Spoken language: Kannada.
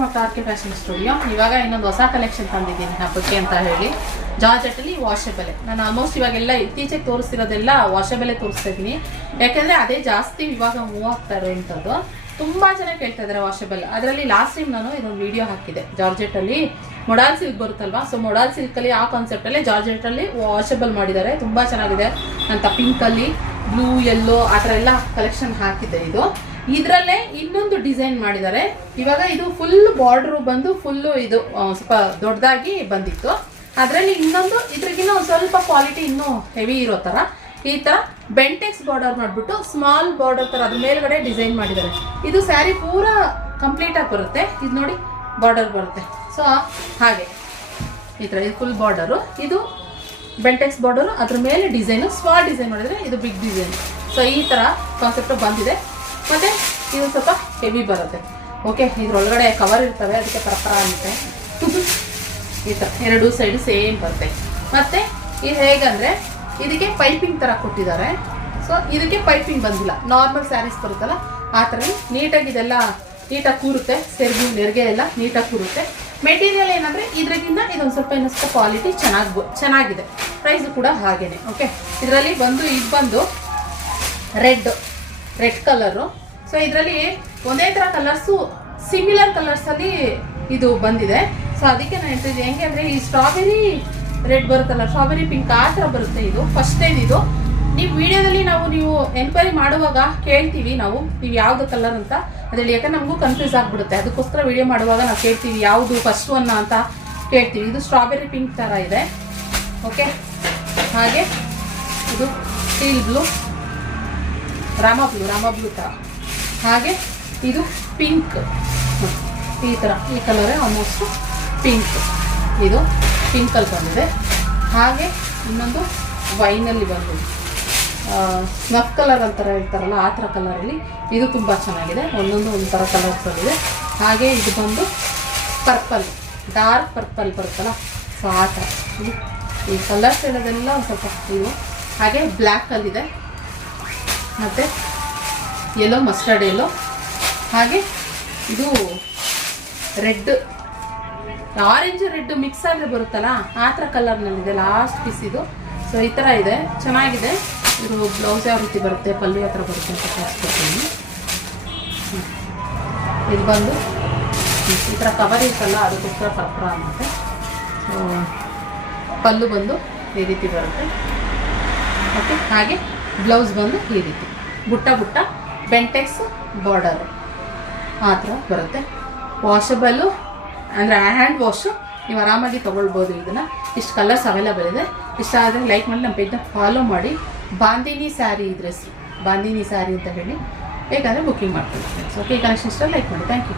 Welcome to R K fashion studio. ಇವಾಗ ಇನ್ನೊಂದು ಹೊಸ ಕಲೆಕ್ಷನ್ ತಂದಿದ್ದೀನಿ ಹಬ್ಬಕ್ಕೆ ಅಂತ ಹೇಳಿ. ಜಾರ್ಜೆಟ್ಟಲ್ಲಿ ವಾಷಬಲ್. ನಾನು ಆಲ್ಮೋಸ್ಟ್ ಇವಾಗೆಲ್ಲ ಇತ್ತೀಚೆಗೆ ತೋರಿಸ್ತಿರೋದೆಲ್ಲ ವಾಷಬಲ್ಲೇ ತೋರಿಸ್ತಾ ಇದ್ದೀನಿ, ಯಾಕೆಂದರೆ ಅದೇ ಜಾಸ್ತಿ ಇವಾಗ ಮೂವ್ ಆಗ್ತಾ ಇರೋವಂಥದ್ದು. ತುಂಬ ಜನ ಕೇಳ್ತಾ ಇದ್ದಾರೆ ವಾಷಬಲ್. ಅದರಲ್ಲಿ ಲಾಸ್ಟ್ ಟೈಮ್ ನಾನು ಇದೊಂದು ವಿಡಿಯೋ ಹಾಕಿದೆ, ಜಾರ್ಜೆಟ್ಟಲ್ಲಿ ಮೊಡಾಲ್ ಸಿಲ್ಕ್ ಬರುತ್ತಲ್ವಾ, ಸೊ ಮೊಡಾಲ್ ಸಿಲ್ಕಲ್ಲಿ ಆ ಕಾನ್ಸೆಪ್ಟಲ್ಲಿ ಜಾರ್ಜೆಟ್ಟಲ್ಲಿ ವಾಷಬಲ್ ಮಾಡಿದ್ದಾರೆ. ತುಂಬ ಚೆನ್ನಾಗಿದೆ ಅಂತ. ಪಿಂಕಲ್ಲಿ ಬ್ಲೂ ಯೆಲ್ಲೋ ಆ ಥರ ಎಲ್ಲ ಕಲೆಕ್ಷನ್ ಹಾಕಿದೆ. ಇದರಲ್ಲೇ ಇನ್ನೊಂದು ಡಿಸೈನ್ ಮಾಡಿದ್ದಾರೆ. ಇವಾಗ ಇದು ಫುಲ್ ಬಾರ್ಡರ್ ಬಂದು ಫುಲ್ಲು ಇದು ಸ್ವಲ್ಪ ದೊಡ್ಡದಾಗಿ ಬಂದಿತ್ತು. ಅದರಲ್ಲಿ ಇನ್ನೊಂದು ಇದ್ರಿಗಿನ್ನ ಒಂದು ಸ್ವಲ್ಪ ಕ್ವಾಲಿಟಿ ಇನ್ನೂ ಹೆವಿ ಇರೋ ಥರ ಈ ಥರ ಬೆಂಟೆಕ್ಸ್ ಬಾರ್ಡರ್ ಮಾಡಿಬಿಟ್ಟು ಸ್ಮಾಲ್ ಬಾರ್ಡರ್ ಥರ ಅದ್ರ ಮೇಲ್ಗಡೆ ಡಿಸೈನ್ ಮಾಡಿದ್ದಾರೆ. ಇದು ಸ್ಯಾರಿ ಪೂರ ಕಂಪ್ಲೀಟಾಗಿ ಬರುತ್ತೆ. ಇದು ನೋಡಿ ಬಾರ್ಡರ್ ಬರುತ್ತೆ. ಸೊ ಹಾಗೆ ಈ ಥರ ಇದು ಫುಲ್ ಬಾರ್ಡರು, ಇದು ಬೆಂಟೆಕ್ಸ್ ಬಾರ್ಡರು, ಅದ್ರ ಮೇಲೆ ಡಿಸೈನು ಸ್ಮಾಲ್ ಡಿಸೈನ್ ಮಾಡಿದರೆ ಇದು ಬಿಗ್ ಡಿಸೈನ್. ಸೊ ಈ ಥರ ಕಾನ್ಸೆಪ್ಟು ಬಂದಿದೆ. ಮತ್ತು ಇದು ಸ್ವಲ್ಪ ಹೆವಿ ಬರುತ್ತೆ. ಓಕೆ, ಇದ್ರೊಳಗಡೆ ಕವರ್ ಇರ್ತವೆ, ಅದಕ್ಕೆ ಪರಪರ ಆಗುತ್ತೆ. ಈ ಥರ ಎರಡು ಸೈಡು ಸೇಮ್ ಬರುತ್ತೆ. ಮತ್ತು ಇದು ಹೇಗಂದರೆ ಇದಕ್ಕೆ ಪೈಪಿಂಗ್ ಥರ ಕೊಟ್ಟಿದ್ದಾರೆ. ಸೊ ಇದಕ್ಕೆ ಪೈಪಿಂಗ್ ಬಂದಿಲ್ಲ, ನಾರ್ಮಲ್ ಸ್ಯಾರೀಸ್ ಬರುತ್ತಲ್ಲ ಆ ಥರ ನೀಟಾಗಿ ಇದೆಲ್ಲ ನೀಟಾಗಿ ಕೂರುತ್ತೆ. ಸೆರಗು ನೆರಿಗೆ ಎಲ್ಲ ನೀಟಾಗಿ ಕೂರುತ್ತೆ. ಮೆಟೀರಿಯಲ್ ಏನಂದರೆ ಇದ್ರಿಗಿಂತ ಇದೊಂದು ಸ್ವಲ್ಪ ಇನ್ನಷ್ಟು ಕ್ವಾಲಿಟಿ ಚೆನ್ನಾಗಿದೆ. ಪ್ರೈಸು ಕೂಡ ಹಾಗೇನೆ. ಓಕೆ, ಇದರಲ್ಲಿ ಬಂದು ಇದು ಬಂದು ರೆಡ್ ಕಲರು. ಸೊ ಇದರಲ್ಲಿ ಒಂದೇ ಥರ ಕಲರ್ಸು ಸಿಮಿಲರ್ ಕಲರ್ಸಲ್ಲಿ ಇದು ಬಂದಿದೆ. ಸೊ ಅದಕ್ಕೆ ನಾನು ಹೇಳ್ತಿದ್ದೆ ಹೆಂಗೆ ಅಂದರೆ ಈ ಸ್ಟ್ರಾಬೆರಿ ರೆಡ್ ಬರುತ್ತಲ್ಲ, ಸ್ಟ್ರಾಬೆರಿ ಪಿಂಕ್ ಆ ಥರ ಬರುತ್ತೆ. ಇದು ಫಸ್ಟ್ ಟೈಮ್ ಇದು ನೀವು ವಿಡಿಯೋದಲ್ಲಿ ನೀವು ಎನ್ಕ್ವೈರಿ ಮಾಡುವಾಗ ಕೇಳ್ತೀವಿ ನೀವು ಯಾವುದು ಕಲರ್ ಅಂತ ಅದರಲ್ಲಿ, ಯಾಕಂದ್ರೆ ನಮಗೂ ಕನ್ಫ್ಯೂಸ್ ಆಗಿಬಿಡುತ್ತೆ. ಅದಕ್ಕೋಸ್ಕರ ವಿಡಿಯೋ ಮಾಡುವಾಗ ನಾವು ಕೇಳ್ತೀವಿ ಯಾವುದು ಫಸ್ಟ್ ಒನ್ ಅಂತ ಕೇಳ್ತೀವಿ. ಇದು ಸ್ಟ್ರಾಬೆರಿ ಪಿಂಕ್ ಥರ ಇದೆ. ಓಕೆ, ಹಾಗೆ ಇದು ಸ್ಟೀಲ್ ಬ್ಲೂ, ರಾಮ ಬ್ಲೂ ಥರ. ಹಾಗೆ ಇದು ಪಿಂಕ್, ಈ ಥರ ಈ ಕಲರೇ ಆಲ್ಮೋಸ್ಟು ಪಿಂಕ್. ಇದು ಪಿಂಕಲ್ಲಿ ಬಂದಿದೆ. ಹಾಗೆ ಇನ್ನೊಂದು ವೈನಲ್ಲಿ ಬಂದಿದೆ, ಸ್ನಫ್ ಕಲರ್ ಅಂತಾರ ಹೇಳ್ತಾರಲ್ಲ ಆ ಥರ ಕಲರಲ್ಲಿ. ಇದು ತುಂಬ ಚೆನ್ನಾಗಿದೆ. ಒಂದೊಂದು ಥರ ಕಲರ್ಸ್ ಬಂದಿದೆ. ಹಾಗೆ ಇದು ಬಂದು ಪರ್ಪಲ್, ಡಾರ್ಕ್ ಪರ್ಪಲ್ ಬರುತ್ತಲ್ಲ, ಸೊ ಆ ಥರ ಈ ಕಲರ್ಸ್ ಹೇಳೋದೆಲ್ಲ ಒಂದು ಸ್ವಲ್ಪ ಇವು. ಹಾಗೆ ಬ್ಲ್ಯಾಕಲ್ಲಿದೆ, ಮತ್ತು ಯೆಲ್ಲೋ, ಮಸ್ಟರ್ಡ್ ಯೆಲ್ಲೋ. ಹಾಗೆ ಇದು ರೆಡ್, ಆರೆಂಜ್ ರೆಡ್ ಮಿಕ್ಸ್ ಆದರೆ ಬರುತ್ತಲ್ಲ ಆ ಥರ ಕಲರ್ನಲ್ಲಿದೆ ಲಾಸ್ಟ್ ಪೀಸ್ ಇದು. ಸೊ ಈ ಥರ ಇದೆ, ಚೆನ್ನಾಗಿದೆ. ಇದು ಬ್ಲೌಸ್ ಯಾವ ರೀತಿ ಬರುತ್ತೆ, ಪಲ್ಲು ಯಾವ ಥರ ಬರುತ್ತೆ ಅಂತ ತೋರಿಸ್ಕೊಡ್ತೀನಿ. ಇದು ಬಂದು ಈ ಥರ ಕವರ್ ಇರ್ತಲ್ಲ ಅದಕ್ಕೋಸ್ಕರ ಪರ್ಪರ ಆಗುತ್ತೆ. ಸೊ ಪಲ್ಲು ಬಂದು ಈ ರೀತಿ ಬರುತ್ತೆ. ಓಕೆ, ಹಾಗೆ ಬ್ಲೌಸ್ ಬಂದು ಈ ರೀತಿ ಬುಟ್ಟ ಬೆಂಟೆಕ್ಸ್ ಬಾರ್ಡರು ಆ ಥರ ಬರುತ್ತೆ. ವಾಷಬಲ್ಲು ಅಂದರೆ ಹ್ಯಾಂಡ್ ವಾಶು, ನೀವು ಆರಾಮಾಗಿ ತೊಗೊಳ್ಬೋದು. ಇದನ್ನು ಇಷ್ಟು ಕಲರ್ಸ್ ಅವೈಲೇಬಲ್ ಇದೆ. ಇಷ್ಟ ಆದರೆ ಲೈಕ್ ಮಾಡಿ, ನಮ್ಮ ಪೇಜ್ನ ಫಾಲೋ ಮಾಡಿ. ಬಾಂದಿನಿ ಸ್ಯಾರಿ ಇದ್ರ ಹೆಸರು, ಬಾಂದಿನಿ ಸ್ಯಾರಿ ಅಂತ ಹೇಳಿ. ಬೇಕಾದರೆ ಬುಕ್ಕಿಂಗ್ ಮಾಡ್ಕೊಳ್ಳಿ. ಓಕೆ, ಈ ಕನೆಕ್ಷನ್ ಇಷ್ಟ ಲೈಕ್ ಮಾಡಿ. Thank you.